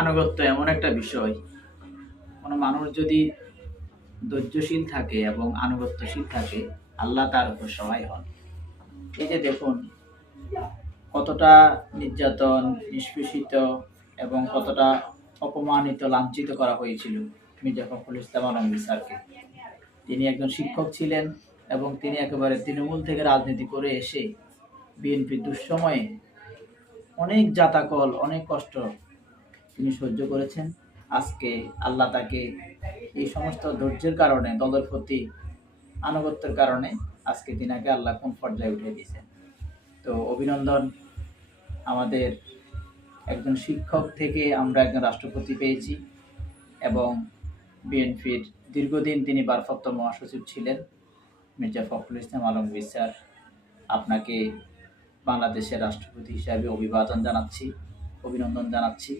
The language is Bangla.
আনুগত্য এমন একটা বিষয়, কোনো মানুষ যদি ধৈর্যশীল থাকে এবং আনুগত্যশীল থাকে, আল্লাহ তার উপর সহায় হন। এই যে দেখুন কতটা নির্যাতন, নিষ্পেষিত এবং কতটা অপমানিত, লাঞ্ছিত করা হয়েছিল মির্জা ফখরুল ইসলাম আলমগীর স্যারকে। তিনি একজন শিক্ষক ছিলেন এবং তিনি একেবারে তৃণমূল থেকে রাজনীতি করে এসে বিএনপির দুঃসময়ে অনেক জাতাকল, অনেক কষ্ট তিনি সহ্য করেছেন। আজকে আল্লাহ তাকে এই সমস্ত ধৈর্যের কারণে, দলের প্রতি আনুগত্যের কারণে আজকে তিনাকে আল্লাহ কোন পর্যায়ে উঠে দিয়েছেন। তো অভিনন্দন, আমাদের একজন শিক্ষক থেকে আমরা একজন রাষ্ট্রপতি পেয়েছি এবং বিএনপির দীর্ঘদিন তিনি ভারপ্রাপ্ত মহাসচিব ছিলেন মির্জা ফখরুল ইসলাম আলমগীর স্যার। আপনাকে বাংলাদেশের রাষ্ট্রপতি হিসাবে অভিবাদন জানাচ্ছি, অভিনন্দন জানাচ্ছি।